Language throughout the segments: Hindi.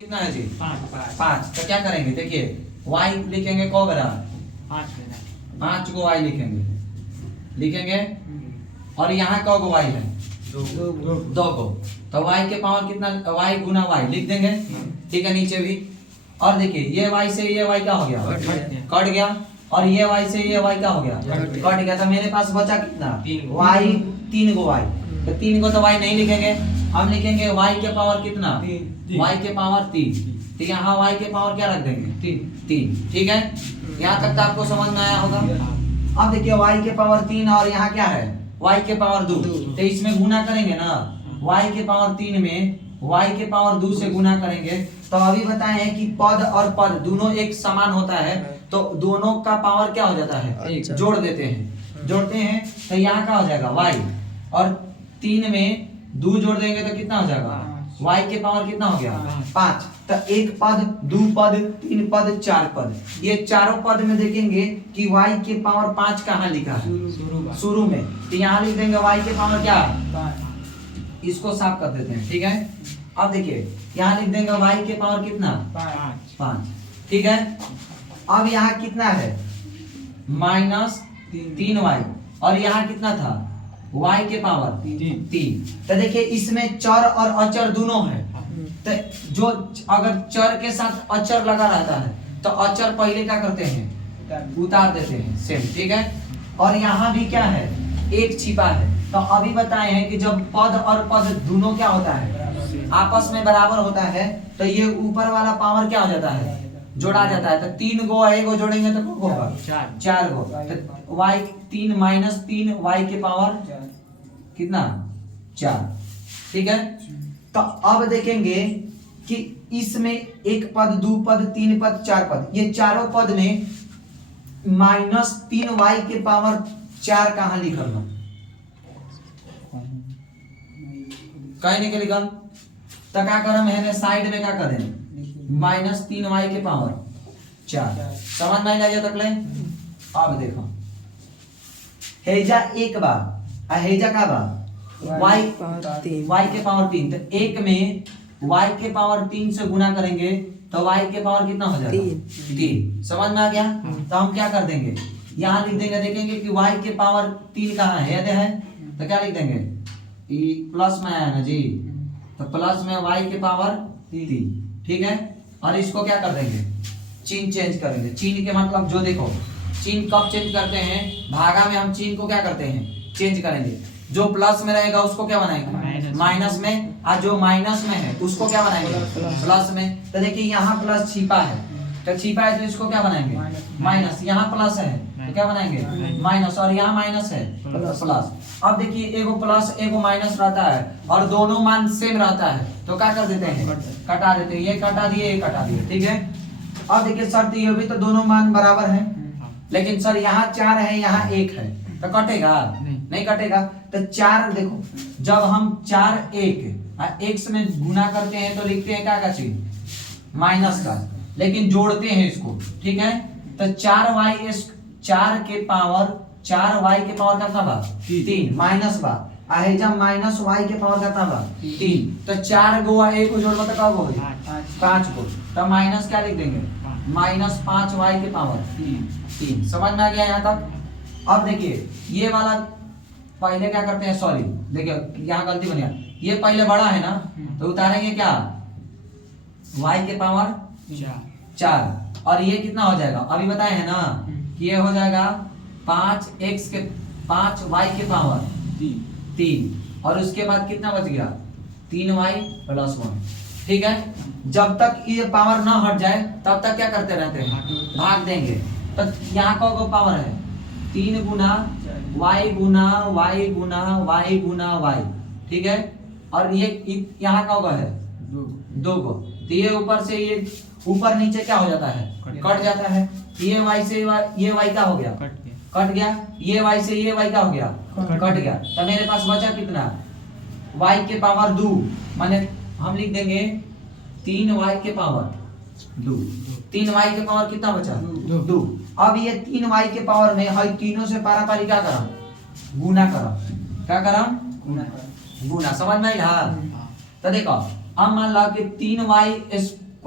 कितना है जी? 5 तो क्या करेंगे, देखिए y लिखेंगे को बरा 5 को y लिखेंगे और यहाँ को y है 2 को, तो y के पावर कितना, y गुना y लिख देंगे। ठीक है, नीचे भी। और देखिए ये y से ये y क्या हो गया, कट गया, और ये y से ये y क्या हो गया, कट गया। तो मेरे पास बचा कितना, y 3 को y, तो 3 को तो y नहीं लिखेंगे, हम लिखेंगे y के पावर कितना, y के पावर 3। तो यहाँ y के पावर क्या रख देंगे, 3। ठीक है, यहाँ तक तो आपको समझ में आया होगा। अब देखिए y के पावर 3 और यहाँ क्या है, y के पावर 2, तो इसमें गुना करेंगे ना, y के पावर 3 में y के पावर 2 से गुना करेंगे। तो अभी बताए हैं कि पद और पद दोनों एक समान होता है, तो दोनों का पावर क्या हो जाता है, जोड़ देते हैं, जोड़ते हैं। तो यहाँ क्या हो जाएगा y, और 3 में 2 जोड़ देंगे तो कितना हो जाएगा, y के पावर कितना हो गया, 5। तो एक पद, 2 पद, 3 पद, 4 पद, ये चारों पद में देखेंगे कि y के पावर 5 कहाँ लिखा है, शुरू में। तो यहाँ लिख देंगे y के पावर क्या, इसको साफ कर देते हैं। ठीक है, अब देखिए यहाँ लिख देंगे y के पावर कितना, 5। ठीक है, अब यहाँ कितना है, -3y, और यहाँ कितना था, y के पावर 3। तो देखिए इसमें चर और अचर दोनों है, तो जो अगर चर के साथ अचर लगा रहता है तो अचर पहले क्या करते हैं, उतार देते हैं, सेम। ठीक है, और यहाँ भी क्या है, एक छिपा है। तो अभी बताए हैं कि जब पद और पद दोनों क्या होता है, आपस में बराबर होता है, तो ये ऊपर वाला पावर क्या हो जाता है, जोड़ा जाता है। तो 3 गो है, गो जोड़ेंगे तो क्या होगा, 4 गो। तो y 3 - 3 y के पावर कितना, 4। ठीक है, तो अब देखेंगे कि इसमें एक पद, 2 पद, 3 पद, 4 पद, ये चारों पद में -3y के पावर 4 कहाँ लिखल है, कहीं नहीं के लिखल। तो क्या करम है, साइड में क्या करें, -3y के पावर 4, समझ में आ तक ले। अब देखो हेजा एक बार, हेजा का बार y के पावर 3, तो एक में y के पावर 3 से गुना करेंगे तो y के पावर कितना हो जाएगा, 3। समझ में आ गया। तो हम क्या कर देंगे, यहाँ लिख देंगे, देखेंगे कि y के पावर 3 कहाँ है, यदि है तो क्या लिख देंगे, प्लस में आया ना जी, तो प्लस में y के पावर 3। ठीक है, और इसको क्या कर देंगे, चिन्ह चेंज करेंगे। चिन्ह के मतलब जो देखो, चिन्ह कब चेंज करते हैं, भागा में हम चिन्ह को क्या करते हैं, चेंज करेंगे। जो प्लस में रहेगा उसको क्या बनाएंगे, माइनस में, और जो माइनस में है उसको क्या बनाएंगे, प्लस में। तो देखिए यहाँ प्लस छिपा है, तो छिपा है तो इसको क्या बनाएंगे, माइनस। यहाँ प्लस है तो क्या बनाएंगे, माइनस, और यहाँ माइनस है प्लस। अब देखिए एगो प्लस एगो माइनस रहता है और दोनों मान सेम रहता है, तो क्या कर देते हैं, कटा देते हैं। ये कटा दिए, ये कटा दिए। ठीक है, अब देखिए शर्त ये भी, तो दोनों मान बराबर है, लेकिन सर यहाँ 4 है, यहाँ 1 है, तो कटेगा नहीं कटेगा। तो 4 देखो, जब हम 4 1 x में गुना करते हैं तो लिखते हैं क्या का चिन्ह, माइनस का, लेकिन जोड़ते हैं इसको। ठीक है, तो 4 के पावर कितना बा, 3 माइनस बा, जब माइनस y के पावर कितना बा, 3। तो 4 गो 1 को जोड़बा तो क्या हो गई, 5 गो। तो माइनस क्या लिख देंगे, -5y के पावर 3। समझ में आ गया यहाँ तक। अब देखिए ये वाला पहले क्या करते हैं, सॉरी देखिए यहाँ गलती बनी, ये पहले बड़ा है ना, तो उतारेंगे क्या, y के पावर 4, और ये कितना हो जाएगा, अभी बताए हैं ना कि ये हो जाएगा 5y के पावर 3, और उसके बाद कितना बच गया, 3y + 1। ठीक है, जब तक ये पावर ना हट जाए तब तक क्या करते रहते हैं, भाग देंगे। तो यहाँ को पावर है 3 गुना y गुना y गुना y गुना y। ठीक है, और ये यहाँ का है 2 को, तो ये ऊपर से ये ऊपर नीचे क्या हो जाता है, कट जाता है। ये y से ये y क्या हो गया, कट गया। ये y से ये y क्या हो गया, कट गया। तो मेरे पास बचा कितना, y के पावर 2, माने हम लिख देंगे 3y के पावर 2। 3y के पावर कितना बचा, 2। अब ये 3y के पावर में हर तीनों से पारापारी क्या करा, गुना करा, क्या करा, गुना। समझ में आया। तो देखो अब मान लो कि 3y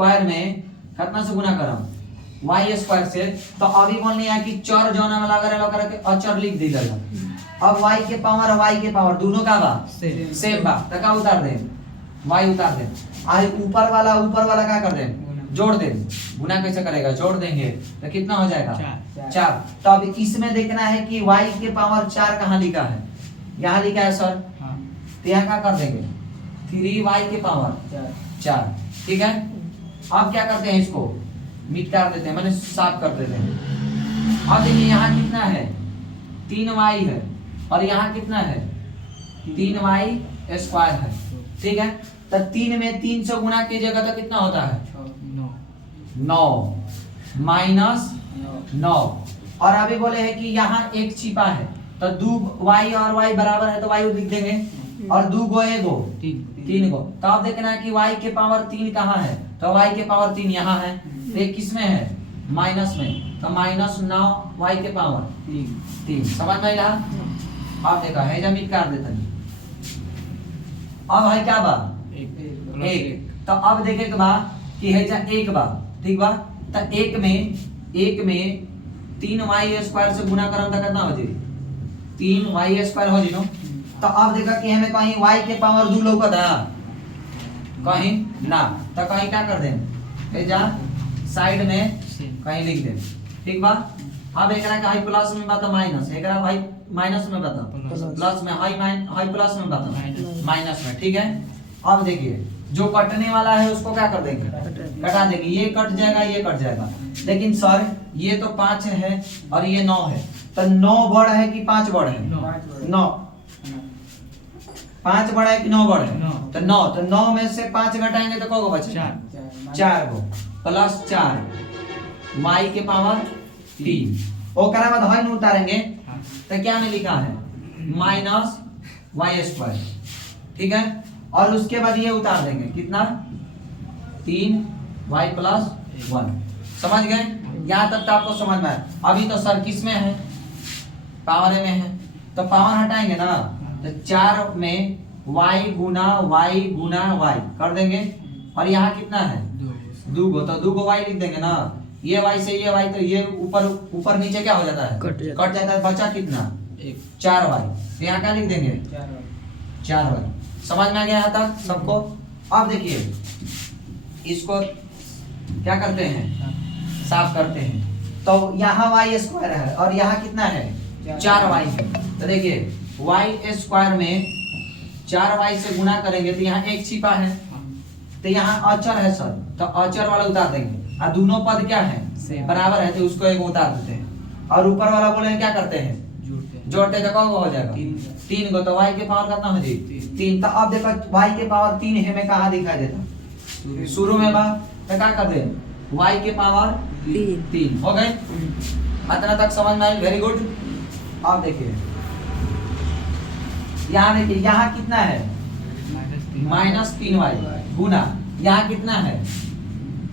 स्क्वायर में कितना से गुना करम वाई स्क्वायर से। तो अभी बोल लिया कि चर जौना में लगा रहे के अचर लिख दी लगा। अब y के पावर y के पावर दोनों का बा सेम बा, तो का उतार दे y उतार दे। आज ऊपर वाला क्या कर दे जोड़ दे। गुना कैसे करेगा, जोड़ देंगे तो कितना हो जाएगा 4। तो अब इसमें देखना है कि y के पावर 4 कहाँ लिखा है, यहाँ लिखा है सर। तो यहाँ क्या कर देंगे 3y के पावर 4, ठीक है। अब क्या करते हैं, इसको मिटा देते हैं, मैंने साफ कर देते हैं। अब देखिए यहाँ कितना है 3y है और यहाँ कितना है 3y स्क्वायर है, ठीक है। तो 3 में 3 से गुना कीजिएगा तो कितना होता है 9 माइनस 9। और अभी बोले हैं कि यहाँ एक छिपा है, तो 2y और y बराबर है तो y लिख देंगे, और 2 गो 1 गो 3 गो। तो अब देखना है कि y के पावर 3 कहाँ है, तो y के पावर 3 यहाँ है। तो एक किसमें है माइनस में, तो माइनस 9 y के पावर 3। समझ में आया। अब देखा है जब कर देता है। अब है क्या बा 1। तो अब देखे के बा कि है जा 1 बा, ठीक बा। तो 1 में 3y स्क्वायर से गुना करम तो कितना हो जाए 3y स्क्वायर हो जाए। तो अब देखा कि हमें कहीं y के पावर 2 लौकता कहीं ना, तो कहीं क्या कर दें जा साइड में कहीं लिख दे, ठीक बा। अब एकरा का हाई प्लस में बात माइनस, एकरा भाई माइनस में बात प्लस में, हाई प्लस में बात माइनस में, ठीक है। अब देखिए जो कटने वाला है उसको क्या कर देंगे कटा देंगे, ये कट जाएगा ये कट जाएगा। लेकिन सर ये तो 5 है और ये 9 है, तो 9 बड़ है कि 5 बड़ है 9, 5 बड़ा है कि 9 बड़ा है तो 9। तो 9 में से 5 घटाएंगे तो क्या बचे 4 गो प्लस 4 y के पावर 3। ओकरा बाद हई न उतारेंगे तो क्या में लिखा है माइनस y स्क्वायर, ठीक है। और उसके बाद ये उतार देंगे कितना 3y प्लस 1। समझ गए, यहाँ तक तो आपको समझ में आया। अभी तो सर किस में है पावर में है, तो पावर हटाएंगे ना, तो 4 में y गुना y कर देंगे। और यहाँ कितना है 2 गो, तो 2 गो y लिख देंगे ना, ये y से ये y, तो ये ऊपर नीचे क्या हो जाता है कट जाता है। बचा कितना 4y, तो यहाँ क्या लिख देंगे 4y। समझ में आ गया यहाँ तक सबको। अब देखिए इसको क्या करते हैं साफ करते हैं। तो यहाँ y स्क्वायर है और यहाँ कितना है 4y है। तो देखिए y स्क्वायर में 4y से गुना करेंगे तो यहाँ एक छिपा है, तो यहाँ अचर है सर, तो अचर वाला उतार देंगे। और दोनों पद क्या है बराबर है, तो उसको एक उतार देते हैं। और ऊपर वाला बोले क्या करते हैं जोड़ते तो क्या हो जाएगा 3 गो, तो y के पावर कितना हो जाएगी 3। तो अब देखो y के पावर 3 हमें कहाँ दिखाई देता शुरू में बा, तो क्या कर दे y के पावर 3 हो गए। इतना तक समझ में आए, वेरी गुड। अब देखिए यहाँ देखिए यहाँ कितना है माइनस 3y गुना यहाँ कितना है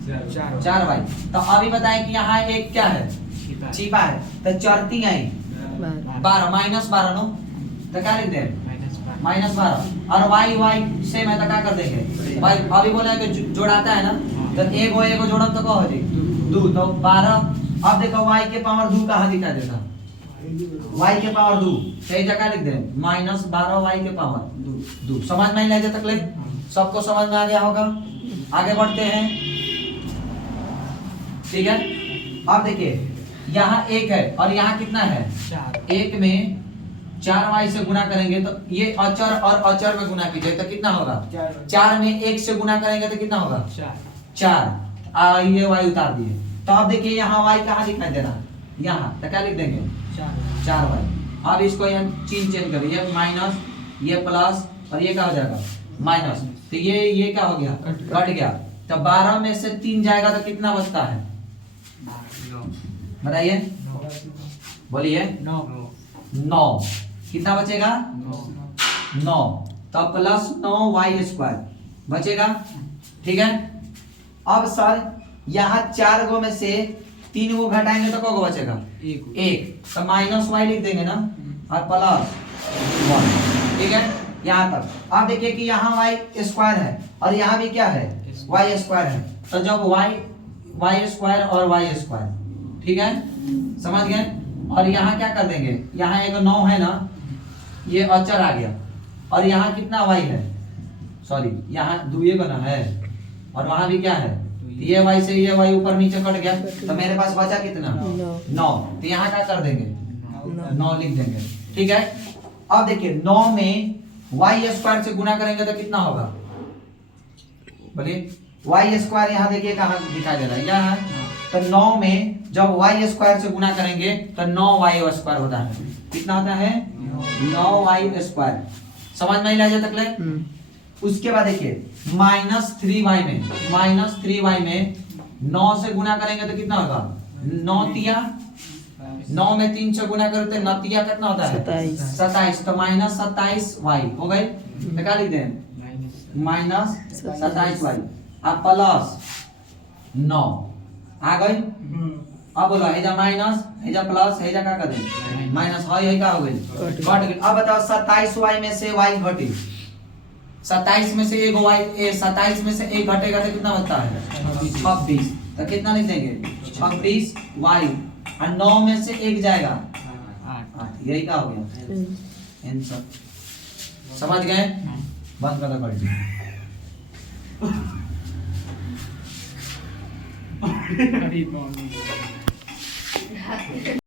4y। तो अभी बताएं कि यहाँ एक क्या है छिपा है, तो 4 3 आई 12 माइनस 12 नो, तो क्या लिख दें -12। और y से मैं तो क्या कर देंगे भाई, अभी बोला है कि जोड़ाता है ना, तो एगो जोड़म तो क्या हो जाएगी 2, तो 12। अब देखो y के पावर 2 कहाँ दिखा देता y के पावर 2, सही जगह लिख दें -12 y के पावर 2। समझ में नहीं तक ले सबको समझ में आ गया होगा। आगे बढ़ते हैं, ठीक है। अब देखिए यहाँ 1 है और यहाँ कितना है 1 में 4y से गुना करेंगे तो ये अचर और अचर में गुना कीजिए तो कितना होगा 4 में 1 से गुना करेंगे तो कितना होगा 4। ये y उतार दिए। तो अब देखिए यहाँ y कहाँ दिखाई दे रहा है यहाँ, तो क्या लिख देंगे 4y। अब इसको यहाँ चेंज करिए, ये माइनस ये प्लस और ये क्या हो जाएगा माइनस, तो ये क्या हो गया कट गया। तो 12 में से 3 जाएगा तो कितना बचता है बताइए, बोलिए 9। कितना बचेगा 9। तो प्लस 9y स्क्वायर बचेगा, ठीक है। अब सर यहाँ 4 गो में से 3 गो घटाएंगे तो क्या बचेगा 1, तो -y लिख देंगे ना और प्लस 1, ठीक है यहाँ तक। अब देखिए कि यहाँ y स्क्वायर है और यहाँ भी क्या है वाई स्क्वायर है, तो जब वाई स्क्वायर और वाई स्क्वायर, ठीक है, समझ गए। और यहाँ क्या कर देंगे, यहाँ एक 9 है ना, ये अचर आ गया, और यहाँ कितना वाई है, सॉरी यहाँ 2 का ना है, और वहां भी क्या है, ये वाई से ये वाई ऊपर नीचे कट गया, तो मेरे पास बचा कितना 9, तो यहाँ क्या कर देंगे 9 लिख देंगे, ठीक है। अब देखिए 9 में वाई स्क्वायर से गुना करेंगे तो कितना होगा, बोलिए। वाई स्क्वायर यहाँ देखिए कहाँ दिखाई दे रहा है, यहाँ, तो 9 में जब वाई स्क्वायर से गुना करेंगे तो 9 वाई स्क्वायर होता है, कितना होता है 9 वाई स्क्वायर, समझ में नहीं तक ले। उसके बाद देखिए -3 वाई में 9 से गुना करेंगे तो कितना होगा 9 तिया, 9 में 3 से गुना करते हैं, 9 तिया कितना होता है 27, तो -27 वाई हो गई, क्या लिख दें -27 वाई, अब प्लस 9 आ गई। अब बोलो हेजा माइनस हेजा प्लस हेजा का कर दें माइनस, है का हो गई कट गई। अब बताओ 27 वाई में से वाई घटी, 27 में से एक वाई 27 में से एक घटेगा तो कितना बचता है 26, तो कितना लिख देंगे 26 वाई, और 9 में से एक जाएगा 8, यही का हो गया आंसर, समझ गए। बंद कर दो।